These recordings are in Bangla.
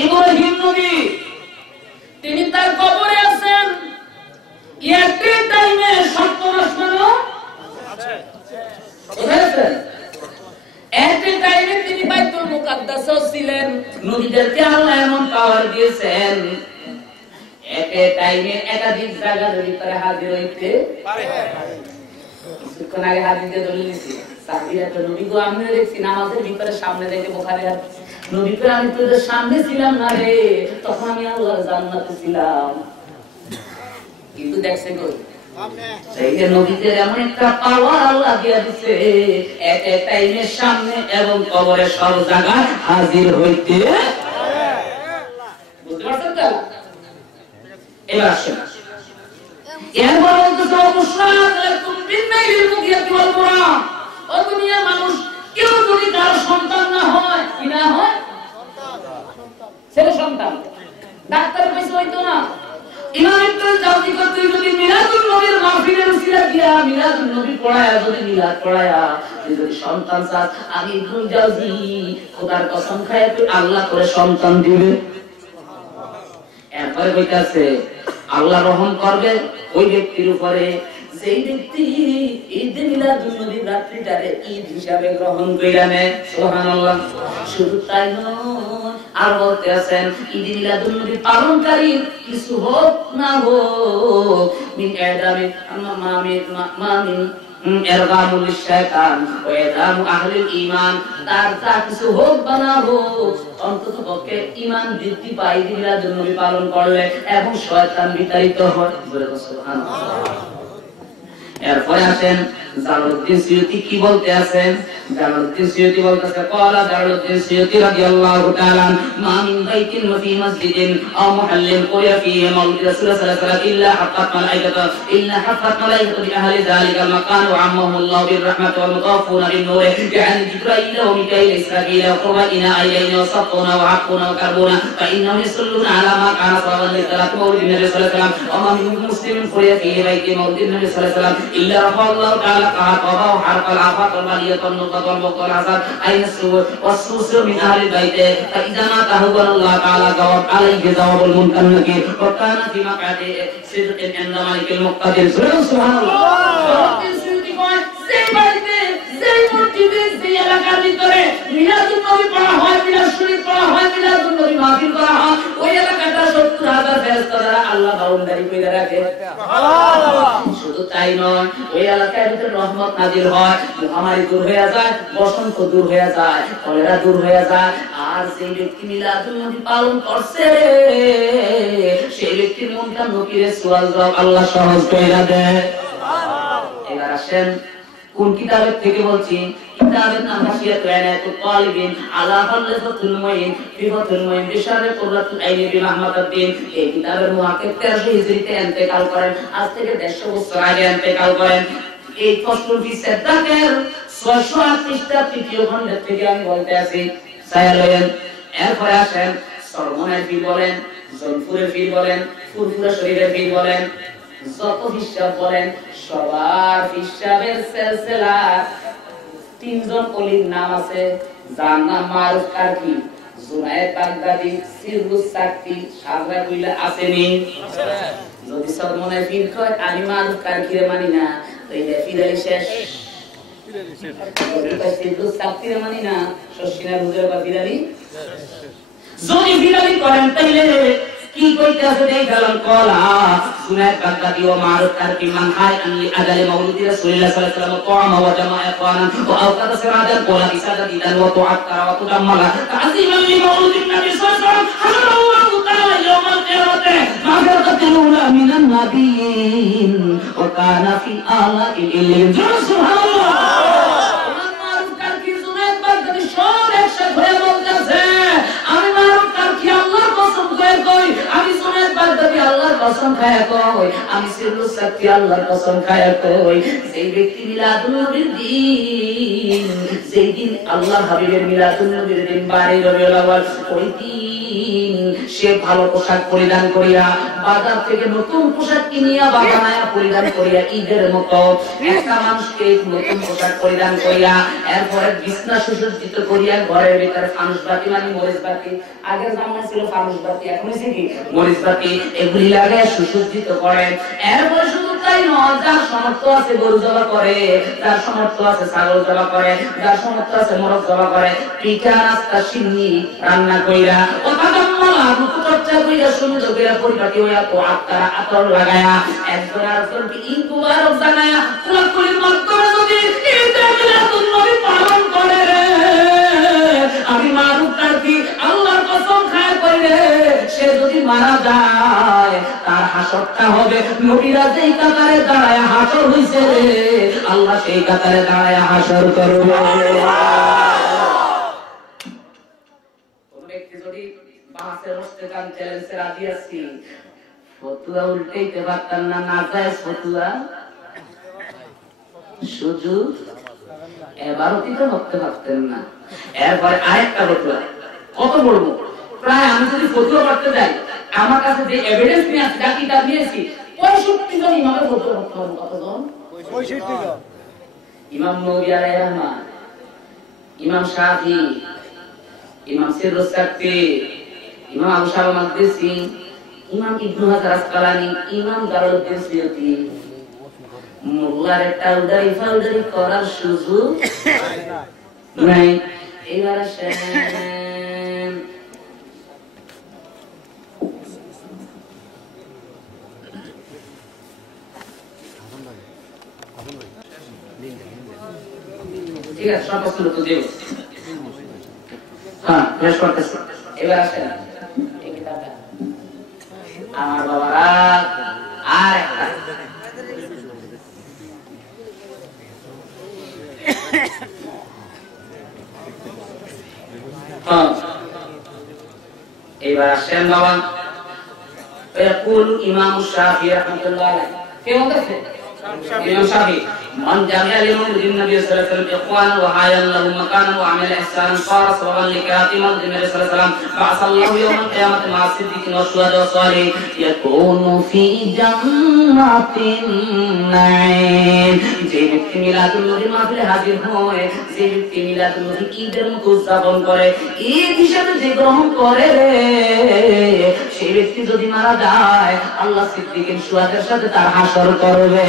ইব্রাহিম নবী তিনি তার কবরে আছেন, একই টাইমে সপ্তম আসমানও আছে। একই টাইমে তিনি বাইতুল মুকাদ্দাসও ছিলেন। নবীদেরকে আল্লাহ এমন পাওয়ার দিয়েছেন, একই টাইমে একাধিক জায়গার ভিতরে হাজির হইতে পারে। কিছুক্ষণ আগে হাদিসে দলিল দিছি, সাহাবীরা তো নবী গো আমি দেখছি নামাজের ভিতরে সামনে দেখে বুখারী নবী কই আমি তোদের সামনে ছিলাম না রে, তখন আমি আল্লাহর জান্নাতে ছিলাম। কিন্তু দেখছে কই সামনে, এই যে নবীদের এমন একটা পাওয়ার আল্লাহ দিয়া দিয়েছে, এক এক টাইমে সামনে এবং কবরে সব জায়গায় হাজির হইতে পারে। বুঝতে পারছেন তো? এবার আসেন এরপর বলতেছে অবশ্যই বিন্নাইল মুগিয়াতি ওয়াল কুরআন, ও দুনিয়ার মানুষ কেউ যদি কারো সন্তান না হয়, কি না হয়? ছেলে সন্তান। ডাক্তার পয়সা হইতো না। ইমাম ইবনে জাওজি কত যদি মিলাদুন নবীর মাহফিলের উসিলা দিয়া মিলাদুন নবী পড়ায়া যদি মিলাদ পড়ায়া যদি সন্তান চাস, আমি ইবনে জাওজি খোদার কসম খায় তুই আল্লাহ করে সন্তান দিবে। এরপরে কইতাছে আল্লাহ রহম করবে ওই ব্যক্তির উপরে যেই ব্যক্তি ঈদ মিলাদুন নবীর রাত্রিটারে ঈদ হিসাবে গ্রহণ কইরা নেয়। সুবহানাল্লাহ। শুধু তাই নয়, আর বলতে আছেন ঈদ মিলাদুন নবী পালনকারী কিছু হোক না হোক মিন আদামি মামিন এরগামুল শাইতান ওয়া ইদামু আহলিল ঈমান, তার যা কিছু হোক বা না হোক অন্তত পক্ষে ঈমান বৃদ্ধি পায় ঈদ মিলাদুন নবী পালন করলে, এবং শয়তান বিতাড়িত হয়। বলে সুবহানাল্লাহ। এরপরে আসেন জালালউদ্দিন সিয়ুতি কি বলতে আছেন। জালালউদ্দিন সিয়ুতি বলতেছে ক্বালা জালালউদ্দিন সিয়ুতি রাদিয়াল্লাহু তাআলা মা মিন বাইতিন ওয়া ফি মসজিদিন আও মুহাল্লিন কুরিয়া ফিহি মাউলিদ রাসূলুল্লাহ সাল্লাল্লাহু আলাইহি ওয়াসাল্লাম ইল্লা হাফাত মালাইকাতু বি আহলি যালিকাল মাকান ওয়া আম্মাহুল্লাহু বির রাহমাতি ওয়াল মুতাওয়াফফুনা বিন নূর ইয়ানি জিবরাইল ওয়া মিকাঈল ইসরাফিল ওয়া কুরবানা আইলাইন ওয়া সাফুনা ওয়া হাকুনা ওয়া কারবুনা ফা ইন্নাহুম ইয়াসাল্লুনা আলা মা কানা সাওয়ান লিসালাতি মাউলিদ নবী সাল্লাল্লাহু আলাইহি ওয়াসাল্লাম ওয়া মা মিন মুসলিমিন কুরিয়া ফিহি বাইতি মাউলিদ নবী সাল্লাল্লাহু আলাইহি ওয়াসাল্লাম ইল্লা রাফাল্লাহু তাআলা কাহাবা ওয়া হারকাল আফাত ওয়াল বালিয়াতুন নুকাত ওয়াল মুকাল আযাব আইন সুর ওয়া সুসু মিন আহলি বাইতে ফা ইযা মা তাহুল্লাহু তাআলা জাওয়াব আলাইহি জাওয়াবুল মুনকার নাকি ওয়া কানা ফি মাকাদি সিদকিন ইনদা মালিকিল মুক্তাদির। সুবহানাল্লাহ। সেই বাড়িতে সেই মসজিদে সেই এলাকার ভিতরে মিলাদুন নবী পড়া হয়, মিলাদ শরীফ পড়া হয়, মিলাদুন নবী মাহফিল করা হয়, ওই এলাকাটা ৭০,০০০ ফেরেশতা দ্বারা আল্লাহ বাউন্ডারি কইরা রাখে। সুবহানাল্লাহ। শুধু তাই নয়, ওই এলাকার ভিতরে রহমত নাজিল হয়, মহামারী দূর হয়ে যায়, বসন্ত দূর হয়ে যায়, কলেরা দূর হয়ে যায়। আর সেই ব্যক্তি মিলাদুন নবী পালন করছে, সেই ব্যক্তির মনটা নবীর সুয়াল জবাব আল্লাহ সহজ কইরা দেয়। সুবহানাল্লাহ। এবার আসেন কোন কিতাবের থেকে বলছি। কিতাবের নাম হাসিয়াতুল ইনায়াতুত তালিবিন আলা ফালসাফাতুল মুঈন ফি ফাতুল মুঈন বিশারে কুররাতুল আইনি বি মাহমাদউদ্দিন। এই কিতাবের মুহাক্কিক 1300 হিজরিতে ইন্তেকাল করেন, আজ থেকে 150 বছর আগে ইন্তেকাল করেন। এই ফসলুল ফি সাদাকের 608 পৃষ্ঠা তৃতীয় খণ্ডের থেকে আমি বলতে আছি, সায়ালেন। এরপরে আসেন সরমনের পীর বলেন, জলপুরের পীর বলেন, ফুরফুরা শরীফের পীর বলেন, যত হিসাব বলেন সবার হিসাবের সিলসিলা তিনজন ওলির নাম আছে, যার নাম মারুফ কারকি, জুনায়েদ বাগদাদি, সিররুস সাকতি, সাজরা কইলা আসেনি। যদি সব মনে ফিল কয় আমি মারুফ কারকিরে মানি না, তো এই ফিদালি শেষ। যদি সিররুস সাকতিরে মানি না, শশিনা হুজুর বা ফিদালি যদি ফিদালি করেন তাইলে কি কইতে আছে দেই গেলাম। কলা সুনায় বাগদাদি ও মারুফ কারকি মান হাই আনলি আদালি মাউলিদি রাসূলুল্লাহ সাল্লাল্লাহু আলাইহি ওয়াসাল্লাম তাআমা ওয়া জামা'a ইখওয়ানান ওয়া আওকাতা সিরাজান ওয়া ইসাদা দিদান ওয়া তুআক্কারা ওয়া তুদাম্মালা তা'যীমান লি মাউলিদিন নবী সাল্লাল্লাহু আলাইহি ওয়াসাল্লাম হাল্লাল্লাহু তাআলা ইয়াওমাল কিয়ামাতে মাগফিরাতান মিনান নাবিয়িন ওয়া কানা ফি আলাইল ইলম। সুবহানাল্লাহ। মারুফ কারকি সুনায় বাগদাদি সব একসাথে হয়ে বলতেছে আমি মারুফ কারকি আল্লাহর কসম করে কই, আমি সুনায়েদ বাগদাদি আল্লাহর কসম খায়া কই, আমি সিররুস সাকতি আল্লাহর কসম খায়া কই। সেই ব্যক্তি মিলাদুন নবীর দিন, যেই দিন আল্লাহ হাবিবের মিলাদুন নবীর দিন 12 রবিউল আউয়াল, ওই দিন সে ভালো পোশাক পরিধান করিয়া বাজার থেকে নতুন পোশাক কিনিয়া বা বানায়া পরিধান করিয়া ঈদের মতো একটা মানুষকে নতুন পোশাক পরিধান করিয়া এরপরে বিছনা সুসজ্জিত করিয়া ঘরের ভিতরে ফানুস বাতি মানে মরিচ বাতি, আগের জামানায় ছিল ফানুস বাতি, এখন হচ্ছে কি মরিচ বাতি, এগুলি লাগায় সুসজ্জিত করে। এরপরে শুধু তাই নয়, যার সামর্থ্য আছে গরু জবা করে, যার সামর্থ্য আছে ছাগল জবা করে, যার সামর্থ্য আছে মোরগ জবা করে, পিঠা নাস্তা সিন্নি রান্না কইরা অতাদম্মলা রূপচর্চা কইরা সুন্দর কইরা পরিপাটি হইয়া তো আত্মারা আতর লাগায়া একজন আরেকজনকে ঈদ মুবারক জানায়া কোলাকুলির মাধ্যমে যদি ঈদে মিলাদুন নবী পালন করে রে, আমি মারুফ কারকি আল্লাহর কসম খায় কই রে, সে যদি মারা যায় তার হাসরটা হবে নবীরা যেই কাতারে দাঁড়ায় হাসর হইছে রে, আল্লাহ সেই কাতারে দাঁড়ায় হাসর করবে। কোন ব্যক্তি যদি বাসে বসতে চান চ্যালেঞ্জে রাজি আছি, ফতুয়া উল্টাইতে পারতেন না, না যায় ফতুয়া শুধু এবারও দিতে করতে পারতেন না। এরপরে আরেকটা ফতুয়া কত বলবো, প্রায় আমি যদি ফতুয়া করতে যাই আমার কাছে যে এভিডেন্স নিয়ে আসছি, যা কিতাব নিয়েছি, 65 জন ইমামের ফতুয়া করতে পারবো। কতজন? 65 জন। ইমাম নবী আলাইহিস সালাম, ইমাম শাফি, ইমাম সিররুস সাকতি, ইমাম আবু শামা মাকদিসি, ইমাম ইবনে হাজার আসকালানি, ইমাম জালালউদ্দিন সুয়ুতি, মোল্লার টাউডারি ফাউডারি করার সুযোগ নাই। এবার আসেন ঠিক আছে, সব প্রশ্ন তো দেব। হ্যাঁ, শেষ করতেছি। এবার আসেন এই কিতাবটা আমার বাবারা আর একটা এবার আসেন বাবা। يقول إمام الشافعي رحمة الله عليه في وقته إمام الشافعي من جمع لمولد النبي صلى الله عليه وسلم إخوانا وحايا له مكانا وعمل إحسانا صار سببا لكرامة مولد النبي صلى الله عليه وسلم بعث الله يوم القيامة مع الصديقين والشهداء والصالحين يكون في جنة النعيم। যে ব্যক্তি মিলাদুন নবীর মাহফিলে হাজির হয়, যে ব্যক্তি মিলাদুন নবী ঈদের মতো উদযাপন করে, ঈদ হিসেবে যে গ্রহণ করে রে, সেই ব্যক্তি যদি মারা যায় আল্লাহ সিদ্দিকিন শুহাদার সাথে তার হাসর করবে।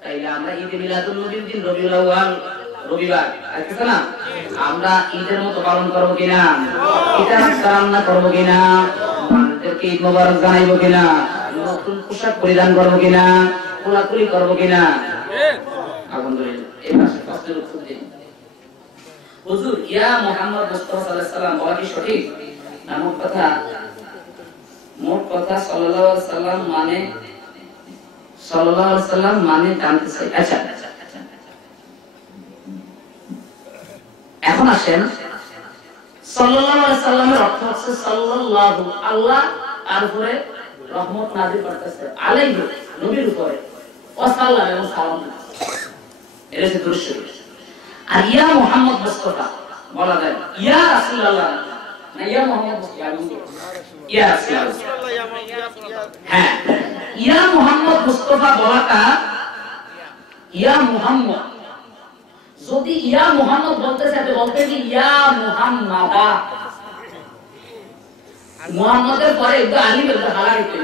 তাইলে আমরা ঈদে মিলাদুন নবীর দিন রবিউল আউয়াল রবিবার আছে না, আমরা ঈদের মতো পালন করব কিনা, পিঠা রান্না করব কিনা, মানুষদেরকে ঈদ মোবারক জানাইবো কিনা, নতুন পোশাক পরিধান করব কিনা, কোলাকুলি করব কিনা? আলহামদুলিল্লাহ। এই পাশে প্রশ্নের উত্তর দিন। হুজুর ইয়া মুহাম্মদ মুস্তাফা সাল্লাল্লাহু আলাইহি সাল্লাম বলা কি সঠিক? না মোট কথা সাল্লাল্লাহু আলাইহি সাল্লাম মানে সাল্লাল্লাহু আলাইহি সাল্লাম মানে জানতে চাই। আচ্ছা, এখন আসেন সাল্লাল্লাহু আলাইহি সাল্লামের অর্থ হচ্ছে সাল্লাল্লাহু, আল্লাহ তার উপরে রহমত নাযিল করতেছে, আলাইহি নবীর উপরে, ওয়া সাল্লাম এবং সালাম, এটা হচ্ছে দুরূদ শরীফ। আর ইয়া মুহাম্মদ মুস্তাফা বলা যায় ইয়া রাসূলুল্লাহ না ইয়া মুহাম্মদ মুস্তাফা, ইয়া রাসূলুল্লাহ। হ্যাঁ, ইয়া মুহাম্মদ মুস্তাফা বলাটা ইয়া মুহাম্মদ, যদি ইয়া মুহাম্মদ বলতে চাইতে বলতে কি ইয়া মুহাম্মাদা, মুহাম্মাদের পরে একটু আলিফ একটু হালা দিতে,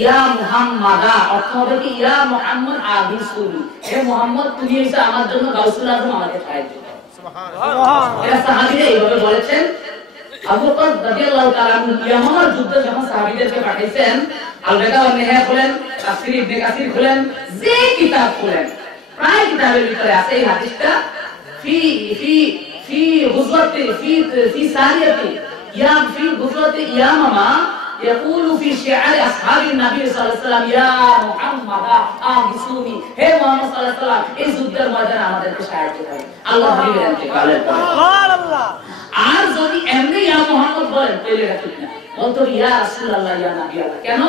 ইয়া মুহাম্মাদা অর্থ হবে কি ইয়া মুহাম্মদ আবিসুল, হে মুহাম্মদ তুমি এসে আমার জন্য গাউসুল আজম আমাকে সাহায্য করো। সুবহানাল্লাহ। এরা সাহাবীরা এইভাবে বলেছেন। আবু বকর রাদিয়াল্লাহু তাআলা ইয়ামামার যুদ্ধে যখন সাহাবীদেরকে পাঠাইছেন, আল-বাদা ওয়ান নিহায়া খুলেন, তাফসীর ইবনে কাসির খুলেন, যে কিতাব খুলেন প্রায় কিতাবের ভিতরে আছে এই হাদিসটা, ফি ফি ফি গুজওয়াতি ফি সারিয়াতি ইয়া ফি গুজওয়াতি ইয়ামামা يقول في شعار اصحاب النبي صلى الله عليه وسلم يا محمد اغثني, হে মুহাম্মদ সাল্লাল্লাহু আলাইহি ওয়াসাল্লাম এই যুদ্ধের ময়দানে আমাদেরকে সাহায্য করুন। আল্লাহ হাবিবের ইন্তেকালের পরে সুবহানাল্লাহ। আর যদি এমনি ইয়া মুহাম্মদ বলেন তাহলে এটা ঠিক না, বলতো ইয়া রাসূলুল্লাহ ইয়া নবী আল্লাহ। কেন?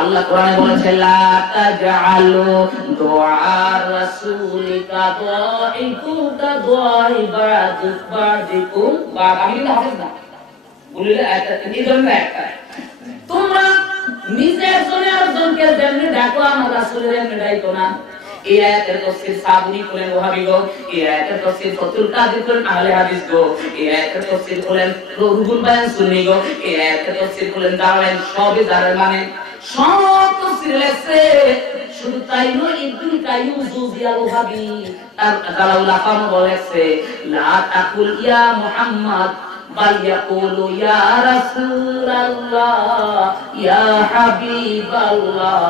আল্লাহ কোরআনে বলেছে লা তাজআলু দুআ রাসূলিকা দুআইকুকা দুআই বাদিকুম বা আমি কিন্তু হাফেজ না বলিলে একটা এই জন্য একটা তোমরা নিজের জন্য আরেকজনকে যেমনি ডাকো আমার রাসূলের এমনি ডাকো না। এই আয়াতের তাফসীর সাবুনি করেন ওয়াহাবি গো, এই আয়াতের তাফসীর ফতুল কাদির করেন আহলে হাদিস গো, এই আয়াতের তাফসীর করেন রুহুল বায়ান সুন্নি গো, এই আয়াতের তাফসীর করেন দাওয়ান সবই যারা মানে সব তাফসীর লেখছে। শুধু তাই নয়, ইবনে কাইয়ুম জুজিয়াল ওয়াহাবি তার দালাউল আকাম বলেছে লা তাকুল ইয়া মুহাম্মদ বাল ইয়াকুলু ইয়া রাসূলুল্লাহ ইয়া হাবিবাল্লাহ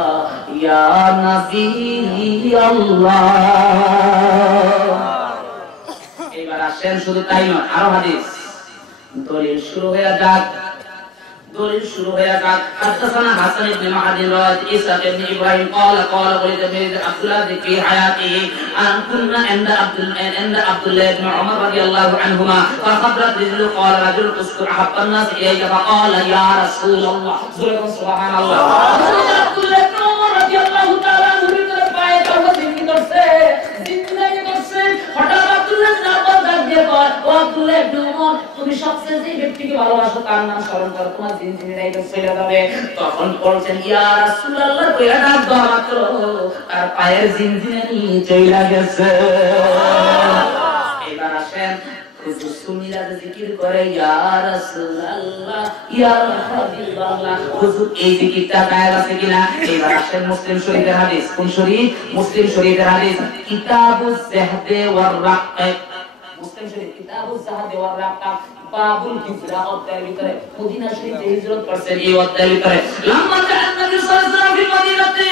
ইয়া নবিয়াল্লাহ। এবার আসেন শুধু তাই নয়, আরো হাদিস দলিল শুরু হয়ে যাক, দলিল শুরু হয়ে যাক। হাদাসানা হাসান ইবনে মাহাদিন রাওয়াত ঈসা ইবনে ইব্রাহিম قال ولد عبد الله في حياته ان كنا عند عبد الله بن عمر رضي الله عنهما فخبرت رجل قال رجل اذكر احب الناس اليك فقال يا رسول الله سبحان الله عبد الله بن عمر رضي الله تعالى عنه ভিতরে পায়ে তাওবা জিন্দি করছে জিন্দেগি করছে। হঠাৎ আব্দুল্লাহ ইবনে আব্বাস ডাক দিয়ে কয় ও আব্দুল্লাহ ইবনে উমর তুমি সবচেয়ে যে ব্যক্তিকে ভালোবাসো তার নাম স্মরণ করো, তোমার জিনজিনি চলে যাবে। তখন বলছেন ইয়া রাসূলুল্লাহ কইরা ডাক দেওয়া মাত্র তার পায়ের জিনজিনি চলে গেছে। এবার আসেন হুজুর সুন্নিরা জিকির করে ইয়া রাসূলুল্লাহ ইয়া হাবিবাল্লাহ, হুজুর এই জিকিরটা গায়ে আছে কিনা? এবার আসেন মুসলিম শরীফের হাদিস। কোন শরীফ? মুসলিম শরীফের হাদিস কিতাবুজ যাহদে ওয়ার রাক্ক, মুসলিম শরীফ কিতাবুজ যাহদে ওয়ার রাক্ক বাবুল হিজরা অধ্যায়ের ভিতরে মদিনা শরীফে হিজরত করছেন এই অধ্যায়ের ভিতরে লাম্মা কান নবী সাল্লাল্লাহু আলাইহি ওয়াসাল্লাম ফি মদিনাতে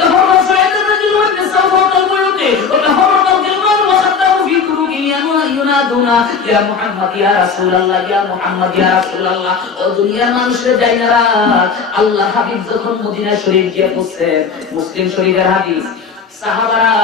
তাহারা সাইয়েদ রাজুল ওয়া নিসাউত আল-বুয়ুতি ওয়া তাহারা কিলমান ওয়া খাতাবু ফি তুরুকি ইয়ানাদুনা ইয়া মুহাম্মদ ইয়া রাসূলুল্লাহ ইয়া মুহাম্মদ ইয়া রাসূলুল্লাহ। ও দুনিয়ার মানুষের জাইনারা আল্লাহ হাবিব যখন মদিনা শরীফ গিয়ে পৌঁছলেন, মুসলিম শরীফের হাদিস সাহাবারা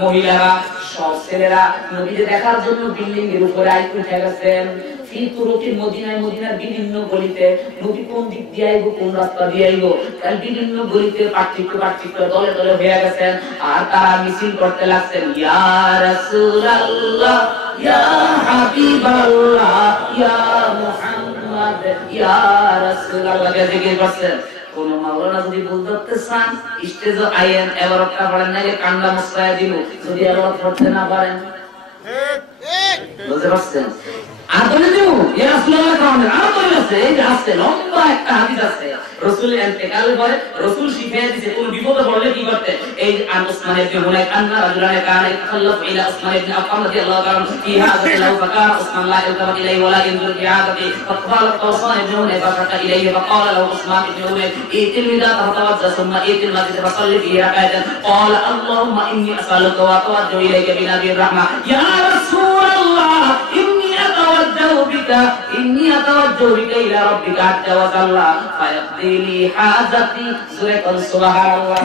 মহিলারা সব ছেলেরা নবীকে দেখার জন্য বিল্ডিং এর উপরে উঠে গেছেন। ফি তুরুকি মদিনায় মদিনার বিভিন্ন গলিতে নবী কোন দিক দিয়ে আইবো কোন রাস্তা দিয়ে আইবো তার বিভিন্ন গলিতে পার্থক্য দলে দলে হয়ে গেছেন। আর তারা মিছিল করতে লাগছেন ইয়া রাসূলুল্লাহ ইয়া হাবিবাল্লাহ ইয়া মুহাম্মদ ইয়া রাসূলুল্লাহ জিকির করছেন। কোন মাওলানা যদি বলতে চান স্টেজে আইয়েন, এবারটা পড়েন না যে কান্না মুসরায় দিল, যদি এবার পড়তে না পারেন বুঝতে পারছেন। আর বলে দিব ইয়া রাসূলুল্লাহ কারণে আর বলে আছে এই যে আছে লম্বা একটা হাদিস আছে রাসূল ইন্তেকালের পরে রাসূল শিখিয়ে দিয়েছে কোন বিপদে পড়লে কি করতে। এই আন উসমান ইবনে হুনাইন আন্না রাজুলান কানা ইয়াতাখাল্লাফ ইলা উসমান ইবনে আফফান রাদিয়াল্লাহু তাআলা ফি হাযা লাউ ফাকা উসমান লা ইয়ালতাফাত ইলাইহি ওয়া লা ইয়ানজুর ফি হাযাতি فقال উসমান ইবনে হুনাইন ফাকা ইলাইহি فقال له উসমান ইবনে হুনাইন ইতিল মিদা তাওয়াজ্জা সুম্মা ইতিল মাসজিদ ফাসাল্লি ফি রাকাতান قال اللهم اني اسالك واتوجه اليك بنبي الرحمه يا رسول الله إني أتوجه بك إلى ربك عز وجل فيقضي لي حاجتي سبحان الله।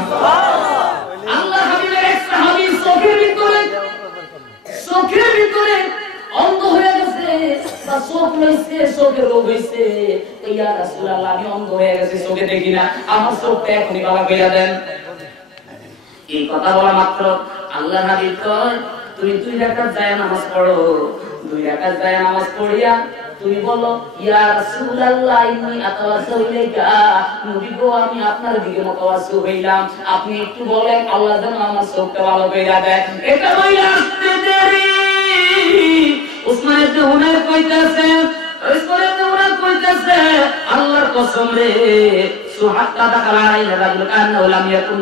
আল্লাহ হাবিবের এক সাহাবী চোখের ভিতরে অন্ধ হয়ে গেছে বা চোখ লইছে, চোখের রোগ হইছে। ইয়া রাসূলুল্লাহ আমি অন্ধ হয়ে গেছি, চোখে দেখি না, আমার চোখটা এখনই ভালো করে দেন। এই কথা বলা মাত্র আল্লাহ হাবিব কয় তুমি 2 রাকাত যায় নামাজ পড়ো, 2 রাকাত যায় নামাজ পড়িয়া তুমি বলো ইয়া রাসূলুল্লাহ ইন্নী আতাওয়াজ্জু ইলাইকা, নবী গো আমি আপনার দিকে মুতাওয়াজ্জু হইলাম, আপনি একটু বলেন আল্লাহ যেন আমার চোখটা ভালো করে দেয়। এটা বইলা আসতে দেরি উসমান ইবনে হুনাইন কইতাছে আল্লাহর কসম রে সুহাত্তা দাখালা আলাইহি রাজুল কান্না ওয়া লাম ইয়াকুন